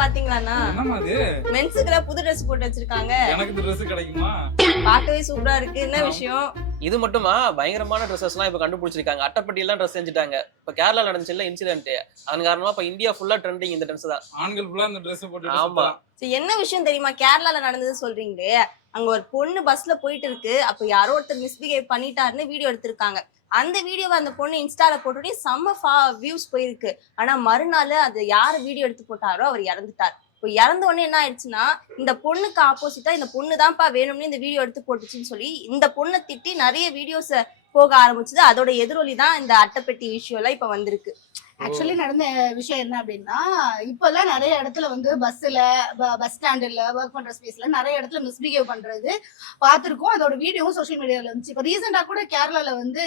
பாத்தீங்களாண்ணா? என்னம்மா அது? மென்ஸுக்குலாம் புது ட்ரெஸ் போட்டு வச்சிருக்காங்க. எனக்கு இந்த ட்ரெஸ் கிடைக்குமா? பார்க்கவே சூப்பரா இருக்கு. என்ன விஷயம்? இது மட்டுமா பயங்கரமான ட்ரெஸ்ஸஸ்லாம் இப்ப கண்டுபிடிச்சிருக்காங்க. அட்டைப்பட்டியெல்லாம் ட்ரெஸ் செஞ்சுட்டாங்க. இப்ப கேரளா நடந்துச்சுல்ல இன்சிடென்ட், அதன் காரணமா இப்ப இந்தியா ஃபுல்லா ட்ரெண்டிங் இந்த ட்ரெஸ் தான். ஆண்கள் ஃபுல்லா இந்த ட்ரெஸ் போட்டு ஆமா. என்ன விஷயம் தெரியுமா? கேரளால நடந்தது சொல்றீங்களே, அங்க ஒரு பொண்ணு பஸ்ல போயிட்டு இருக்கு. அப்ப யாரோ ஒருத்தர் மிஸ்பிஹேவ் பண்ணிட்டாருன்னு வீடியோ எடுத்திருக்காங்க. அந்த வீடியோவை அந்த பொண்ணு இன்ஸ்டால போட்டுட்டு செம்ம வியூஸ் போயிருக்கு. ஆனா மறுநாள் அது யாரு வீடியோ எடுத்து போட்டாரோ அவர் இறந்துட்டார். இப்போ இறந்த உடனே என்ன ஆயிடுச்சுன்னா, இந்த பொண்ணுக்கு ஆப்போசிட்டா இந்த பொண்ணு தான்ப்பா வேணும்னு இந்த வீடியோ எடுத்து போட்டுச்சுன்னு சொல்லி இந்த பொண்ணை திட்டி நிறைய வீடியோஸ் போக ஆரம்பிச்சது. அதோட எதிரொலி தான் இந்த அட்டைப்பெட்டி விஷயம் எல்லாம் இப்ப வந்திருக்கு. ஆக்சுவலி நடந்த விஷயம் என்ன அப்படின்னா, இப்பெல்லாம் நிறைய இடத்துல வந்து பஸ்ல, பஸ் ஸ்டாண்டுல, ஒர்க் பண்ற ஸ்பேஸ்ல நிறைய இடத்துல மிஸ்பிஹேவ் பண்றது பார்த்திருக்கோம். அதோட வீடியோவும் சோசியல் மீடியால இருந்துச்சு. இப்போ ரீசெண்டா கூட கேரளால வந்து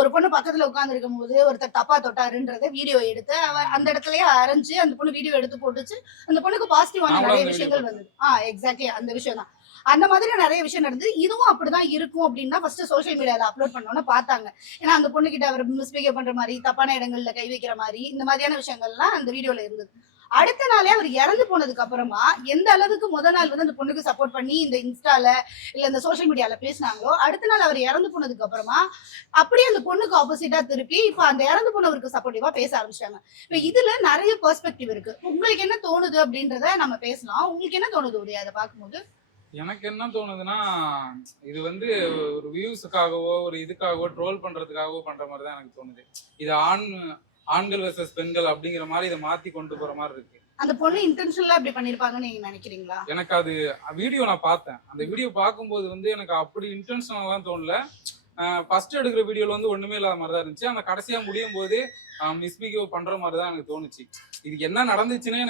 ஒரு பொண்ணு பக்கத்துல உட்கார்ந்து இருக்கும் போது ஒருத்தர் தப்பா தொட்டாருன்றத வீடியோ எடுத்து அந்த இடத்துலயே அரைஞ்சு அந்த பொண்ணு வீடியோ எடுத்து போட்டுச்சு. அந்த பொண்ணுக்கு பாசிட்டிவான நிறைய விஷயங்கள் வந்தது. எக்ஸாக்ட்லி அந்த விஷயம் தான். அந்த மாதிரி நிறைய விஷயம் நடந்தது. இதுவும் அப்படிதான் இருக்கும் அப்படின்னு தான் ஃபர்ஸ்ட் சோசியல் மீடியால அப்லோட் பண்ணோன்னு பார்த்தாங்க. ஏன்னா அந்த பொண்ணு கிட்ட அவர் மிஸ்பிஹேவ் பண்ற மாதிரி, தப்பான இடங்கள்ல கை வைக்கிற மாதிரி, இந்த மாதிரியான விஷயங்கள்லாம் அந்த வீடியோல இருந்தது. அடுத்த நாளே அவர் இறந்து போனதுக்கு அப்புறமா எந்த அளவுக்கு முதல் நாள் வந்து அந்த பொண்ணுக்கு சப்போர்ட் பண்ணி இந்த இன்ஸ்டால இல்ல இந்த சோசியல் மீடியால பேசினாங்களோ, அடுத்த நாள் அவர் இறந்து போனதுக்கு அப்புறமா அப்படியே அந்த பொண்ணுக்கு ஆப்போசிட்டா திருப்பி இப்ப அந்த இறந்து போனவருக்கு சப்போர்ட்டிவா பேச ஆரம்பிச்சாங்க. இப்ப இதுல நிறைய பெர்ஸ்பெக்டிவ் இருக்கு. உங்களுக்கு என்ன தோணுது அப்படின்றத நம்ம பேசலாம். உங்களுக்கு என்ன தோணுது உதயா அதை பார்க்கும்போது? எனக்கு என்ன தோணுதுன்னா, இது வந்து ஒரு வியூஸுக்காகவோ ஒரு இதுக்காகவோ ட்ரோல் பண்றதுக்காகவோ பண்ற மாதிரி தான் எனக்கு தோணுது. இது ஆண்கள் வெர்சஸ் பெண்கள் அப்படிங்கிற மாதிரி இதை மாத்தி கொண்டு போற மாதிரி இருக்கு. அந்த பொண்ணு இன்டென்ஷனலா அப்படி பண்ணிருப்பாங்கன்னு நீங்க நினைக்கிறீங்களா? எனக்கு அது வீடியோ நான் பார்த்தேன். அந்த வீடியோ பார்க்கும்போது வந்து எனக்கு அப்படி இன்டென்ஷனலாம் தோணல. ஃபர்ஸ்ட் எடுக்கிற வீடியோல வந்து ஒண்ணுமே இல்லாத மாதிரி தான் இருந்துச்சு. ஆனா கடைசியா முடியும் போது மிஸ்பிஹேவ் பண்ற மாதிரி தான் எனக்கு தோணுச்சு. இது என்ன நடந்துச்சுன்னு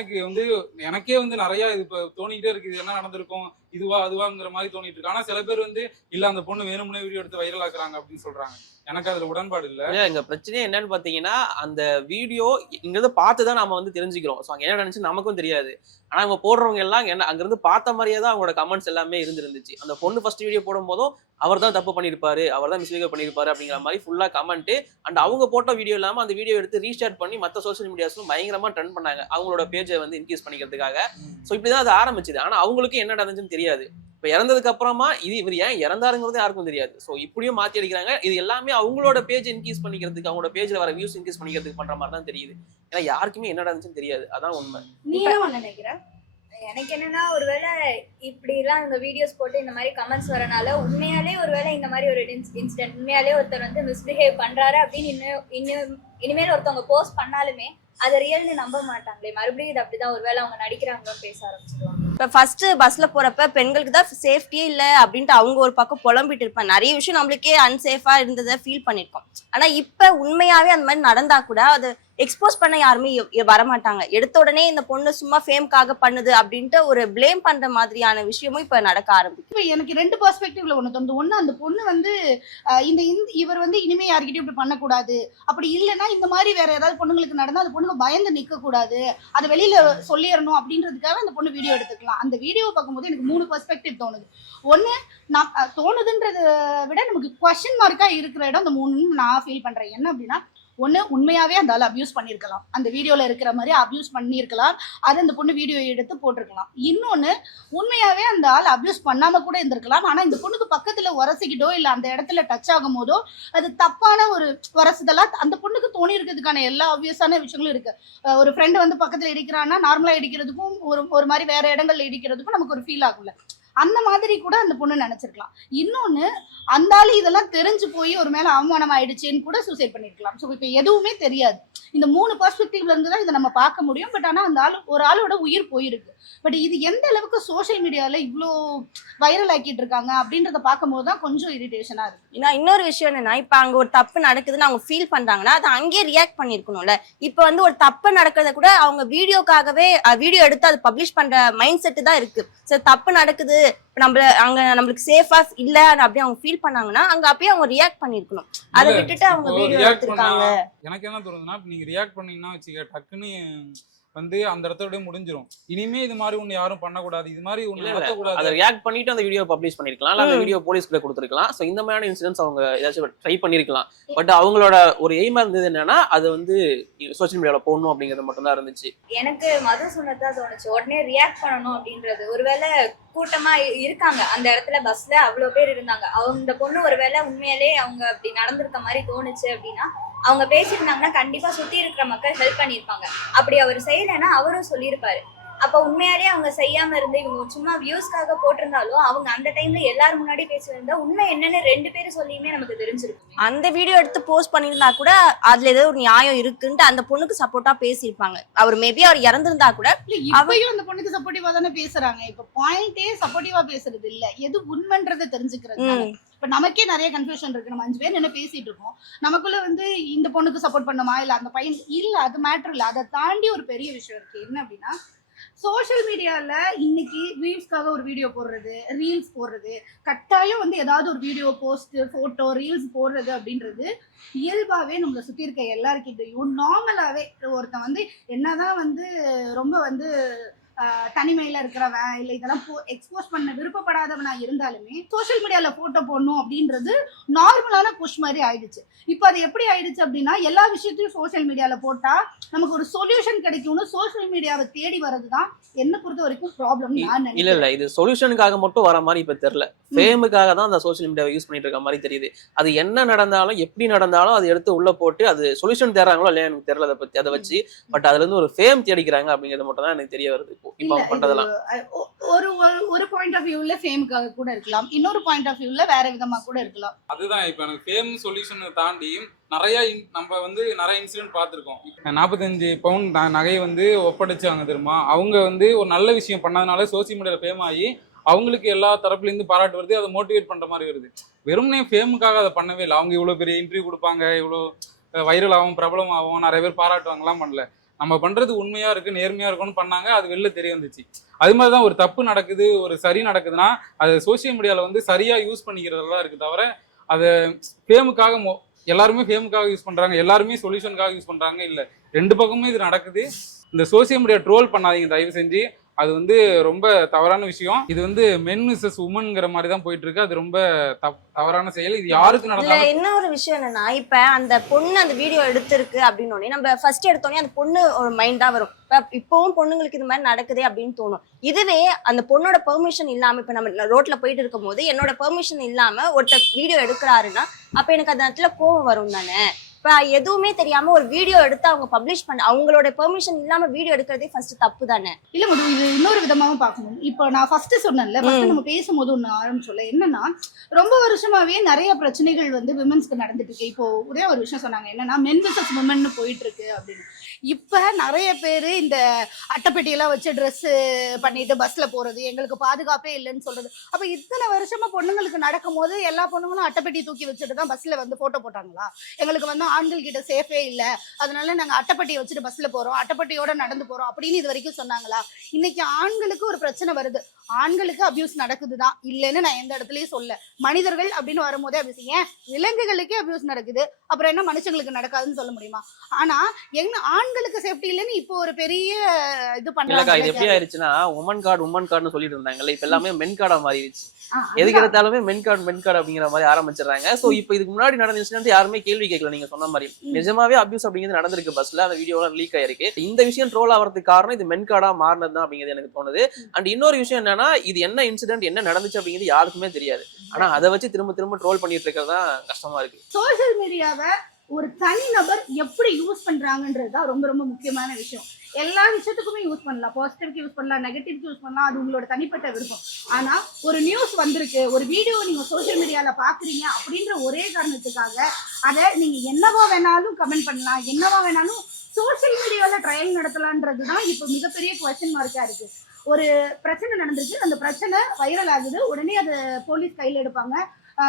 எனக்கே வந்து நிறைய இது இப்போ தோணிக்கிட்டே இருக்கு. இது என்ன நடந்திருக்கும், இதுவா அதுவாங்கிற மாதிரி தோணிட்டு இருக்கு. ஆனா சில பேர் வந்து இல்ல அந்த பொண்ணு வேணும்னே வீடியோ எடுத்து வைரல் ஆக்குறாங்க அப்படின்னு சொல்றாங்க. எனக்கு அதுல உடன்பாடு இல்ல. எங்க பிரச்சனையே என்னன்னு பாத்தீங்கன்னா, அந்த வீடியோ இங்கிருந்து பார்த்துதான் நாம வந்து தெரிஞ்சுக்கிறோம். ஸோ அங்க என்ன நடந்துச்சு நமக்கும் தெரியாது. ஆனா அவங்க போடுறவங்க எல்லாம் என்ன அங்கிருந்து பார்த்த மாதிரியே தான் அவங்களோட கமெண்ட்ஸ் எல்லாமே இருந்துருந்துச்சு. அந்த பொண்ணு ஃபர்ஸ்ட் வீடியோ போடும் போதும் அவர் தான் தப்பு பண்ணியிருப்பாரு, அவர் தான் மிஸ்பிஹேவ் பண்ணியிருப்பாரு அப்படிங்கிற மாதிரி ஃபுல்லா கமெண்ட். அண்ட் அவங்க போட்ட வீடியோ இல்லாம அந்த வீடியோ எடுத்து ரீஸ்டார்ட் பண்ணி மற்ற சோசியல் மீடியாஸும் பயங்கரமா ட்ரெண்ட் பண்ணாங்க அவங்களோட பேஜை வந்து இன்க்ரீஸ் பண்ணிக்கிறதுக்காக. ஸோ இப்படிதான் அது ஆரம்பிச்சுது. ஆனா அவங்களுக்கு என்ன நடந்துச்சுன்னு தெரியாது. இப்ப இறந்ததுக்கு அப்புறமா இவர் ஏன் இறந்தாருங்கிறது யாருக்கும் தெரியாது. ஸோ இப்படியும் மாத்தி அடிக்கிறாங்க. இது எல்லாமே அவங்களோட பேஜ் இன்க்ரீஸ் பண்ணிக்கிறதுக்கு, அவங்களோட பேஜ்ல வர வியூஸ் இன்க்ரீஸ் பண்ணிக்கிறதுக்கு பண்ற மாதிரி தான் தெரியுது. ஏன்னா யாருக்குமே என்ன நடந்துச்சுன்னு தெரியாது. அதான் உண்மை. நீ என்ன நினைக்கிற? எனக்கு என்னன்னா, ஒருவேளை இப்படி எல்லாம் இந்த வீடியோஸ் போட்டு இந்த மாதிரி கமெண்ட்ஸ் வரனால உண்மையாலே ஒருவேளை இந்த மாதிரி ஒரு இன்சிடென்ட் உண்மையாலே ஒருத்தர் வந்து மிஸ்பிஹேவ் பண்றாரு அப்படின்னு இனிமேல் ஒருத்தவங்க போஸ்ட் பண்ணாலுமே அதை ரியல்னு நம்ப மாட்டாங்களே. மறுபடியும் இது அப்படிதான் ஒருவேளை அவங்க நடிக்கிறாங்களோன்னு பேச ஆரம்பிச்சிருவாங்க. இப்ப ஃபர்ஸ்ட் பஸ்ல போறப்ப பெண்களுக்கு தான் சேஃப்டியே இல்ல அப்படின்ட்டு அவங்க ஒரு பக்கம் புலம்பிட்டு இருப்பாங்க. நிறைய விஷயம் நம்மளுக்கே அன்சேஃபா இருந்ததை ஃபீல் பண்ணிருக்கோம். ஆனா இப்ப உண்மையாவே அந்த மாதிரி நடந்தா கூட அது எக்ஸ்போஸ் பண்ண யாருமே வரமாட்டாங்க. எடுத்த உடனே இந்த பொண்ணு சும்மா ஃபேம்காக பண்ணுது அப்படின்ட்டு ஒரு பிளேம் பண்ற மாதிரியான விஷயமும் இப்ப நடக்க ஆரம்பிக்கும். இப்ப எனக்கு ரெண்டு பெர்ஸ்பெக்டிவ்ல ஒண்ணு தோணுது. ஒண்ணு, அந்த பொண்ணு வந்து இவர் வந்து இனிமே யார்கிட்டயும் இப்படி பண்ணக்கூடாது, அப்படி இல்லைன்னா இந்த மாதிரி வேற ஏதாவது பொண்ணுங்களுக்கு நடந்தா அந்த பொண்ணுங்க பயந்து நிக்க கூடாது, அதை வெளியில சொல்லிடணும் அப்படின்றதுக்காக அந்த பொண்ணு வீடியோ எடுத்துக்கலாம். அந்த வீடியோவை பார்க்கும்போது எனக்கு 3 பெர்ஸ்பெக்டிவ் தோணுது. ஒண்ணு, நான் தோணுதுன்றதை விட நமக்கு குவெஸ்சன் மார்க்கா இருக்கிற இடம் அந்த 3 நான் ஃபீல் பண்றேன். என்ன அப்படின்னா, ஒண்ணு, உண்மையாவே அந்த ஆள் அபியூஸ் பண்ணிருக்கலாம், அந்த வீடியோல இருக்கிற மாதிரி அபியூஸ் பண்ணிருக்கலாம், அது அந்த பொண்ணு வீடியோ எடுத்து போட்டிருக்கலாம். இன்னொன்னு, உண்மையாவே அந்த ஆள் அபியூஸ் பண்ணாம கூட இருந்திருக்கலாம். ஆனா இந்த பொண்ணுக்கு பக்கத்துல உரசிக்கிட்டோ இல்ல அந்த இடத்துல டச் ஆகும் போதோ அது தப்பான ஒரு உரசுதலா அந்த பொண்ணுக்கு தோணி இருக்கிறதுக்கான எல்லா ஆப்வியஸான விஷயங்களும் இருக்கு. ஒரு ஃப்ரெண்ட் வந்து பக்கத்துல இடிக்கிறான்னா நார்மலா இடிக்கிறதுக்கும் ஒரு மாதிரி வேற இடங்கள்ல இடிக்கிறதுக்கும் நமக்கு ஒரு ஃபீல் ஆகும்ல. அந்த மாதிரி கூட அந்த பொண்ணு நினைச்சிருக்கலாம். இன்னொன்னு, அந்த ஆளு இதெல்லாம் தெரிஞ்சு போய் ஒரு மேல அவமானம் ஆயிடுச்சேன்னு கூட சூசைட் பண்ணிருக்கலாம். ஸோ இப்ப எதுவுமே தெரியாது. இந்த 3 பெர்ஸ்பெக்டிவ்ல இருந்து தான் இதை நம்ம பார்க்க முடியும். பட் ஆனா அந்த ஒரு ஆளோட உயிர் போயிருக்கு. பட் இது எந்த அளவுக்கு சோசியல் மீடியால இவ்வளோ வைரல் ஆக்கிட்டு இருக்காங்க அப்படின்றத பார்க்கும்போது தான் கொஞ்சம் இரிட்டேஷனா இருக்கு. ஏன்னா இன்னொரு விஷயம் என்னன்னா, இப்ப அங்க ஒரு தப்பு நடக்குதுன்னு அவங்க ஃபீல் பண்றாங்கன்னா அதை அங்கேயே ரியாக்ட் பண்ணிருக்கணும்ல. இப்ப வந்து ஒரு தப்பு நடக்கிறத கூட அவங்க வீடியோக்காகவே வீடியோ எடுத்து அதை பப்ளிஷ் பண்ற மைண்ட் செட்டு தான் இருக்கு. சரி, தப்பு நடக்குது, நம்மளுக்கு சேஃபா இல்ல அப்படி அவங்க ஃபீல் பண்ணாங்கன்னா அங்க அப்பயே அவங்க ரியாக்ட் பண்ணிருக்கணும். அதை விட்டுட்டு அவங்க வீடியோ எடுத்திருக்காங்க. எனக்கு என்ன தோணுதுன்னா, நீங்க ரியாக்ட் பண்ணீங்கன்னா வச்சுக்க, டக்குன்னு வந்து அந்த இடத்தோட முடிஞ்சிரும். இனிமே இது மாதிரி ஒண்ணு யாரும் பண்ணக்கூடாது, இது மாதிரி ஒண்ணு இல்ல, நடக்கக்கூடாது. அதை ரியாக்ட் பண்ணிட்டு அந்த வீடியோ பப்ளிஷ் பண்ணிருக்கலாம், இல்ல அந்த வீடியோ போலீஸ் கிட்ட கொடுத்துருக்கலாம். ஸோ இந்த மாதிரியான இன்சிடென்ட்ஸ் அவங்க ஏதாச்சும் ட்ரை பண்ணிருக்கலாம். பட் அவங்களோட ஒரு எய்மா இருந்தது என்னன்னா அது வந்து சோஷியல் மீடியாவில் போடணும் அப்படிங்கிறது மட்டும் தான் இருந்துச்சு. எனக்கு மது சொன்னதான் தோணுச்சு, உடனே ரியாக்ட் பண்ணணும் அப்படின்றது. ஒருவேளை கூட்டமா இருக்காங்க அந்த இடத்துல, பஸ்ல அவ்வளவு பேர் இருந்தாங்க, அந்த பொண்ணு ஒருவேளை உண்மையிலே அவங்க அப்படி நடந்திருக்க மாதிரி தோணுச்சு அப்படின்னா அவங்க பேசியிருந்தாங்கன்னா கண்டிப்பா சுத்தி இருக்கிற மக்கள் ஹெல்ப் பண்ணியிருப்பாங்க. அப்படி அவர் செய்யலைன்னா அவரும் சொல்லியிருப்பாரு. அப்ப உண்மையாலே அவங்க செய்யாம இருந்து இவங்க சும்மா வியூஸ்க்காக போட்டிருந்தாலும் அவங்க அந்த டைம்ல எல்லாரும் முன்னாடி பேசியிருந்தா உண்மை என்னன்னு 2 பேரும் சொல்லியுமே நமக்கு தெரிஞ்சிருக்கும். அந்த வீடியோ எடுத்து போஸ்ட் பண்ணியிருந்தா கூட அதுல ஏதோ ஒரு நியாயம் இருக்குன்ட்டு அந்த பொண்ணுக்கு சப்போர்ட்டா பேசியிருப்பாங்க. அவர் மேபி அவர் இறந்திருந்தா கூட இப்பயும் அந்த பொண்ணுக்கு சப்போர்ட்டிவா தானே பேசுறாங்க. இப்ப பாயிண்டே சப்போர்ட்டிவா பேசுறது இல்ல, எது உண்மைன்றதை தெரிஞ்சுக்கிறது. இப்ப நமக்கே நிறைய கன்ஃபியூஷன் இருக்கு. நம்ம 5 பேர் என்ன பேசிட்டு இருக்கோம், நமக்குள்ள வந்து இந்த பொண்ணுக்கு சப்போர்ட் பண்ணுமா இல்ல அந்த பையன் இல்ல, அது மேட்டர் இல்ல. அதை தாண்டி ஒரு பெரிய விஷயம் இருக்கு. என்ன அப்படின்னா சோஷியல் மீடியால இன்னைக்கு வியூஸ்க்காக ஒரு வீடியோ போடுறது, ரீல்ஸ் போடுறது, கட்டாயம் வந்து ஏதாவது ஒரு வீடியோ போஸ்ட் போட்டோ ரீல்ஸ் போடுறது அப்படின்றது இயல்பாவே நம்மளை சுத்தி இருக்க எல்லாருக்கிட்டையும் நார்மலாவே ஒருத்தன் வந்து என்னதான் வந்து ரொம்ப வந்து தனிமையில இருக்கிறவன் இல்ல இதெல்லாம் எக்ஸ்போஸ் பண்ண விருப்பப்படாதவனா இருந்தாலுமே சோஷியல் மீடியால போட்டோ போடணும் அப்படின்றது நார்மலான புஷ் மாதிரி ஆயிடுச்சு. இப்போ அது எப்படி ஆயிடுச்சு அப்படின்னா எல்லா விஷயத்தையும் சோஷியல் மீடியால போட்டா நமக்கு ஒரு சொல்யூஷன் கிடைக்கும்னு சோஷியல் மீடியாவை தேடி வர்றதுதான் என்ன பொறுத்த வரைக்கும் ப்ராப்ளம். இல்ல இது சொல்யூஷனுக்காக மட்டும் வர மாதிரி இப்ப தெரியல, ஃபேமுக்காக தான் அந்த சோஷியல் மீடியாவை யூஸ் பண்ணிட்டு இருக்க மாதிரி தெரியுது. அது என்ன நடந்தாலும் எப்படி நடந்தாலும் அதை எடுத்து உள்ள போட்டு அது சொல்யூஷன் தேடுறாங்களோ இல்லையா எனக்கு தெரியல அதை பத்தி, அதை வச்சு. பட் அதுல இருந்து ஒரு ஃபேம் தேடிக்கிறாங்க அப்படிங்கிறது மட்டும் தான் எனக்கு தெரிய வருது. இப்போ பண்றதெல்லாம் ஒரு பாயிண்ட் ஆஃப் வியூல ஃபேமுக்காக கூட இருக்கலாம், இன்னொரு பாயிண்ட் ஆஃப் வியூல வேற விதமா கூட இருக்கலாம். அதுதான் இப்ப எனக்கு ஃபேம் சொல்யூஷன் தாண்டி நிறைய நம்ம வந்து நிறைய இன்சிடென்ட் பார்த்துருக்கோம். 45 பவுன் நகையை வந்து ஒப்படைச்சாங்க தெரியுமா, அவங்க வந்து ஒரு நல்ல விஷயம் பண்ணதுனால சோசியல் மீடியாவில் ஃபேம் ஆகி அவங்களுக்கு எல்லா தரப்புலேருந்து பாராட்டு வருது, அதை மோட்டிவேட் பண்ணுற மாதிரி வருது. வெறும்னே ஃபேமுக்காக அதை பண்ணவே இல்லை. அவங்க இவ்வளோ பெரிய இன்டர்வியூ கொடுப்பாங்க, இவ்வளோ வைரல் ஆகும், பிரபலம் ஆகும், நிறைய பேர் பாராட்டுவாங்கலாம் பண்ணல. நம்ம பண்ணுறது உண்மையாக இருக்குது, நேர்மையாக இருக்கும்னு பண்ணாங்க, அது வெளில தெரிய வந்துச்சு. அது மாதிரி தான் ஒரு தப்பு நடக்குது, ஒரு சரி நடக்குதுன்னா அது சோசியல் மீடியாவில் வந்து சரியாக யூஸ் பண்ணிக்கிறதெல்லாம் இருக்குது தவிர அதை ஃபேமுக்காக எல்லாருமே ஃபேமுக்காக யூஸ் பண்ணுறாங்க, எல்லாருமே சொல்யூஷனுக்காக யூஸ் பண்ணுறாங்க இல்லை. 2 பக்கமும் இது நடக்குது. இந்த சோசியல் மீடியா ட்ரோல் பண்ணாதீங்க தயவு செஞ்சு, அது வந்து ரொம்ப தவறான விஷயம். இது வந்து மென் விசஸ் உமன்ங்கிற மாதிரி தான் போயிட்டு இருக்கு. அது ரொம்ப தவறான செயல். இது யாருக்கு நடந்தாலும் என்ன ஒரு விஷயம் என்னன்னா, இப்ப அந்த பொண்ணு அந்த வீடியோ எடுத்திருக்கு அப்படின்னு நம்ம ஃபர்ஸ்ட் எடுத்தோடனே அந்த பொண்ணு ஒரு மைண்டா வரும், இப்பவும் பொண்ணுங்களுக்கு இது மாதிரி நடக்குதே அப்படின்னு தோணும். இதுவே அந்த பொண்ணோட பெர்மிஷன் இல்லாம இப்ப நம்ம ரோட்ல போயிட்டு இருக்கும் போது என்னோட பெர்மிஷன் இல்லாம ஒருத்தர் வீடியோ எடுக்கிறாருன்னா அப்ப எனக்கு அந்த இடத்துல கோவம் வரும் தானே. இப்ப எதுவுமே தெரியாம ஒரு வீடியோ எடுத்து அவங்க பப்ளிஷ் பண்ண அவங்களோட பெர்மிஷன் இல்லாம வீடியோ எடுக்கிறதே ஃபர்ஸ்ட் தப்பு தானே. இல்ல மது, இது இன்னொரு விதமாவும் பார்க்கணும். இப்போ நான் ஃபர்ஸ்ட் சொன்னேன்ல, நம்ம பேசும்போது ஒண்ணு ஆரம்பிச்சோம்ல, என்னன்னா ரொம்ப வருஷமாவே நிறைய பிரச்சனைகள் வந்து விமன்ஸ்க்கு நடந்துட்டு இருக்கு. இப்போ ஒரே ஒரு விஷயம் சொன்னாங்க, என்னன்னா மென் விசஸ் விமன் போயிட்டு இருக்கு அப்படின்னு. இப்ப நிறைய பேரு இந்த அட்டைப்பெட்டியெல்லாம் வச்சு ட்ரெஸ் பண்ணிட்டு பஸ்ல போறது, எங்களுக்கு பாதுகாப்பே இல்லைன்னு சொல்றது. அப்ப இத்தனை வருஷமா பொண்ணுங்களுக்கு நடக்கும் போது எல்லா பொண்ணுங்களும் அட்டைப்பெட்டி தூக்கி வச்சுட்டு தான் பஸ்ல வந்து போட்டோ போட்டாங்களா? எங்களுக்கு வந்து ஆண்கள் கிட்ட சேஃபே இல்ல, அதனால நாங்க அட்டைப்பட்டியை வச்சுட்டு பஸ்ல போறோம், அட்டைப்பட்டியோட நடந்து போறோம் அப்படின்னு இது வரைக்கும் சொன்னாங்களா? இன்னைக்கு ஆண்களுக்கு ஒரு பிரச்சனை வருது, ஆண்களுக்கு அபியூஸ் நடக்குதுதான் இல்லைன்னு நான் எந்த இடத்துலயும் சொல்ல. மனிதர்கள் அப்படின்னு வரும்போதே அபியூஸ், ஏன் விலங்குகளுக்கே அபியூஸ் நடக்குது, அப்புறம் என்ன மனுஷங்களுக்கு நடக்காதுன்னு சொல்ல முடியுமா? ஆனா எங்க ஆண்களுக்கு சேஃப்டி இல்லைன்னு இப்போ ஒரு பெரிய இது பண்றாங்க. இது எப்படி ஆயிடுச்சுன்னா உமன் கார்டுன்னு சொல்லிட்டு இருந்தாங்கல்ல, இப்ப எல்லாமே மென் கார்டா மாறிடுச்சு. எதுக்கு எடுத்தாலுமே மென் கார்டு அப்படிங்கிற மாதிரி ஆரம்பிச்சிடுறாங்க. சோ இப்போ இதுக்கு முன்னாடி நடந்த இன்சிடென்ட் யாருமே கேள்வி கேட்கல. நீங்க சொன்ன மாதிரி நிஜமாவே அபியூஸ் அப்படிங்கிறது நடந்திருக்கு பஸ்ல, அந்த வீடியோ எல்லாம் லீக் ஆயிருக்கு. இந்த விஷயம் ட்ரோல் ஆகிறதுக்கு காரணம் இது மென் கார்டா மாறினது தான் அப்படிங்கிறது எனக்கு தோணுது. அண்ட் இன்னொரு விஷயம் என்னன்னா, இது என்ன இன்சிடென்ட் என்ன நடந்துச்சு அப்படிங்கிறது யாருக்குமே தெரியாது. ஆனா அதை வச்சு திரும்ப ட்ரோல் பண்ணிட்டு இருக்கிறது தான் கஷ்டமா இருக்கு. சோசியல் மீடியாவை ஒரு தனி நபர் எப்படி யூஸ் பண்றாங்கன்றது தான் ரொம்ப ரொம்ப முக்கியமான விஷயம். எல்லா விஷயத்துக்குமே யூஸ் பண்ணலாம், பாசிட்டிவ்க்கு யூஸ் பண்ணலாம், நெகட்டிவ்க்கு யூஸ் பண்ணலாம், அது உங்களோட தனிப்பட்ட விருப்பம். ஆனா ஒரு நியூஸ் வந்திருக்கு, ஒரு வீடியோ நீங்க சோசியல் மீடியால பாக்குறீங்க அப்படின்ற ஒரே காரணத்துக்காக அதை நீங்க என்னவா வேணாலும் கமெண்ட் பண்ணலாம், என்னவா வேணாலும் சோசியல் மீடியால ட்ரையல் நடத்தலான்றதுதான் இப்ப மிகப்பெரிய குவெஸ்சன் மார்க்கா இருக்கு. ஒரு பிரச்சனை நடந்திருக்கு, அந்த பிரச்சனை வைரல் ஆகுது, உடனே அதை போலீஸ் கையில எடுப்பாங்க,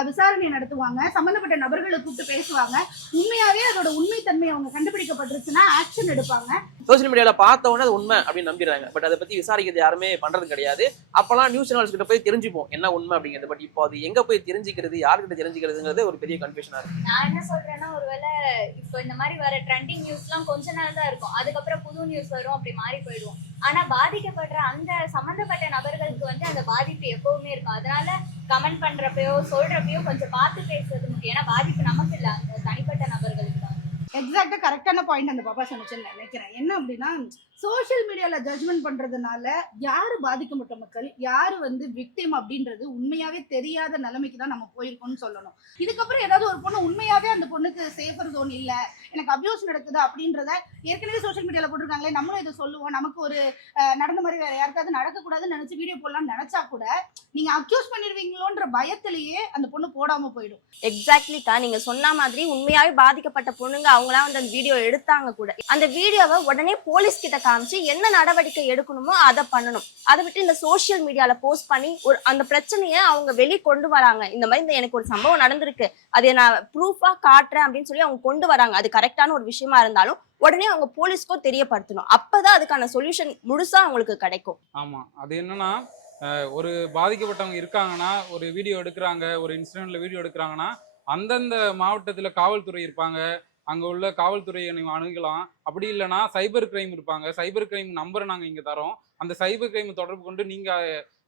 விசாரணை நடத்துவாங்க, சம்பந்தப்பட்ட நபர்களை கூப்பிட்டு பேசுவாங்க. உண்மையாவே அதோட உண்மைத்தன்மை அவங்க கண்டுபிடிக்கப்பட்டுருச்சுன்னா ஆக்ஷன் எடுப்பாங்க. சோசியல் மீடியால பார்த்த உடனே அது உண்மை அப்படின்னு நம்பிடுறாங்க. பட் அதை பத்தி விசாரிக்கிறது யாருமே பண்றது கிடையாது. அப்பெல்லாம் நியூஸ் சேனல்ஸ் கிட்ட போய் தெரிஞ்சுப்போம் என்ன உண்மை அப்படிங்கிறது. பட் இப்போ அது எங்க போய் தெரிஞ்சுக்கிறது, யார்கிட்ட தெரிஞ்சுக்கிறதுங்கிறது ஒரு பெரிய கன்ஃபியூஷனா இருக்கு. நான் என்ன சொல்றேன்னா, ஒருவேளை இப்போ இந்த மாதிரி வர ட்ரெண்டிங் நியூஸ்லாம் கொஞ்ச நாள் தான் இருக்கும், அதுக்கப்புறம் புது நியூஸ் வரும், அப்படி மாறி போயிடுவோம். ஆனா பாதிக்கப்படுற அந்த சம்பந்தப்பட்ட நபர்களுக்கு வந்து அந்த பாதிப்பு எப்பவுமே இருக்கும். அதனால கமெண்ட் பண்றப்பயோ சொல்றப்பயோ கொஞ்சம் பார்த்து பேசுறது முக்கியம். ஏன்னா பாதிப்பு நமக்கு இல்லை, அந்த தனிப்பட்ட நபர்களுக்கு தான். எக்ஸாக்டா கரெக்டான பாயிண்ட் அந்த பாப்பா சொன்னுச்சுன்னு நினைக்கிறேன். என்ன அப்படின்னா, சோஷியல் மீடியால ஜட்ஜ்மெண்ட் பண்றதுனால யாரு பாதிக்கப்பட்ட மக்கள், யாரு வந்து விக்டிம் அப்படின்றது உண்மையாவே தெரியாத நிலைமைக்கு தான் நம்ம போயிருக்கோம்னு சொல்லணும். இதுக்கப்புறம் ஏதாவது ஒரு பொண்ணு உண்மையாவே அந்த பொண்ணுக்கு சேஃபர் ஜோன் இல்ல, எனக்கு அபியூஸ் நடக்குது அப்படின்றத ஏற்கனவே சோஷியல் மீடியால போட்டிருக்காங்களே, நம்மளும் இதை சொல்லுவோம், நமக்கு ஒரு நடந்த மாதிரி வேற யாருக்காவது நடக்கக்கூடாதுன்னு நினைச்சு வீடியோ போடலாம்னு நினைச்சா கூட நீங்க அக்யூஸ் பண்ணிடுவீங்களோன்ற பயத்திலேயே அந்த பொண்ணு போடாம போயிடும். எக்ஸாக்ட்லிக்கா நீங்க சொன்ன மாதிரி உண்மையாவே பாதிக்கப்பட்ட பொண்ணுங்க அவங்களாம் வந்து அந்த வீடியோ எடுத்தாங்க கூட. அந்த வீடியோவை உடனே போலீஸ் கிட்ட காமிச்சு என்ன நடவடிக்கை எடுக்கணுமோ அதை பண்ணணும். அதை விட்டு இந்த சோசியல் மீடியால போஸ்ட் பண்ணி ஒரு அந்த பிரச்சனையை அவங்க வெளியே கொண்டு வராங்க. இந்த மாதிரி எனக்கு ஒரு சம்பவம் நடந்திருக்கு, அதை நான் ப்ரூஃபா காட்டுறேன் அப்படின்னு சொல்லி அவங்க கொண்டு வராங்க. அது கரெக்டான ஒரு விஷயமா இருந்தாலும் உடனே அவங்க போலீஸ்க்கும் தெரியப்படுத்தணும். அப்பதான் அதுக்கான சொல்யூஷன் முழுசா அவங்களுக்கு கிடைக்கும். ஆமா, அது என்னன்னா ஒரு பாதிக்கப்பட்டவங்க இருக்காங்கன்னா, ஒரு வீடியோ எடுக்கிறாங்க, ஒரு இன்சிடென்ட்ல வீடியோ எடுக்கிறாங்கன்னா, அந்தந்த மாவட்டத்துல காவல்துறை இருப்பாங்க, அங்க உள்ள காவல்துறையை நீங்க அணுகலாம். அப்படி இல்லைன்னா சைபர் கிரைம் இருப்பாங்க, சைபர் கிரைம் நம்பரை நாங்க இங்க தரோம். அந்த சைபர் கிரைம் தொடர்பு கொண்டு நீங்க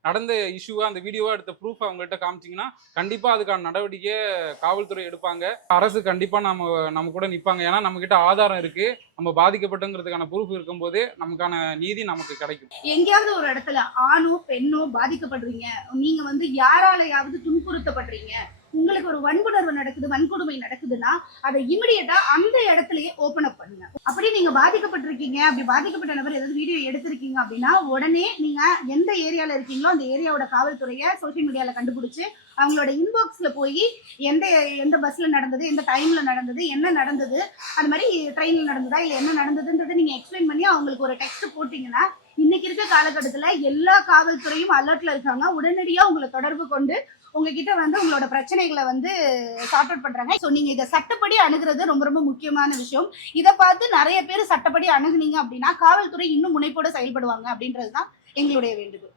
நடந்த இஷ்யூவா அந்த வீடியோவா எடுத்த ப்ரூஃப் அவங்கள்ட்ட காமிச்சிங்கன்னா கண்டிப்பா அதுக்கான நடவடிக்கை காவல்துறை எடுப்பாங்க. அரசு கண்டிப்பா நம்ம கூட நிற்பாங்க. ஏன்னா நம்ம கிட்ட ஆதாரம் இருக்கு, நம்ம பாதிக்கப்பட்டங்கிறதுக்கான ப்ரூஃப் இருக்கும்போது நமக்கான நீதி நமக்கு கிடைக்கும். எங்கேயாவது ஒரு இடத்துல ஆணோ பெண்ணோ பாதிக்கப்படுறீங்க, நீங்க வந்து யாராலையாவது துன்புறுத்தப்படுறீங்க, உங்களுக்கு ஒரு வன்புணர்வு நடக்குது, வன்கொடுமை நடக்குதுன்னா அதை இமிடியேட்டா அந்த இடத்துலயே ஓபன் அப் பண்ணுங்க. அப்படி நீங்க பாதிக்கப்பட்டிருக்கீங்க, அப்படி பாதிக்கப்பட்ட நபர் ஏதாவது வீடியோ எடுத்திருக்கீங்க அப்படின்னா உடனே நீங்க எந்த ஏரியால இருக்கீங்களோ அந்த ஏரியாவோட காவல்துறையை சோசியல் மீடியால கண்டுபிடிச்சு அவங்களோட இன்பாக்ஸ்ல போய் எந்த பஸ்ல நடந்தது, எந்த டைம்ல நடந்தது, என்ன நடந்தது, அது மாதிரி ட்ரெயின்ல நடந்ததா இல்ல என்ன நடந்ததுன்றதை நீங்க எக்ஸ்பிளைன் பண்ணி அவங்களுக்கு ஒரு டெக்ஸ்ட் போட்டீங்கன்னா, இன்னைக்கு இருக்க காலகட்டத்துல எல்லா காவல்துறையும் அலர்ட்ல இருக்காங்க. உடனடியா உங்களை தொடர்பு கொண்டு உங்ககிட்ட வந்து உங்களோட பிரச்சனைகளை வந்து சார்ட் அவுட் பண்றாங்க. ஸோ நீங்க இதை சட்டப்படி அணுகிறது ரொம்ப ரொம்ப முக்கியமான விஷயம். இதை பார்த்து நிறைய பேர் சட்டப்படி அணுகுனீங்க அப்படின்னா காவல்துறை இன்னும் முனைப்போட செயல்படுவாங்க அப்படின்றதுதான் எங்களுடைய வேண்டுகோள்.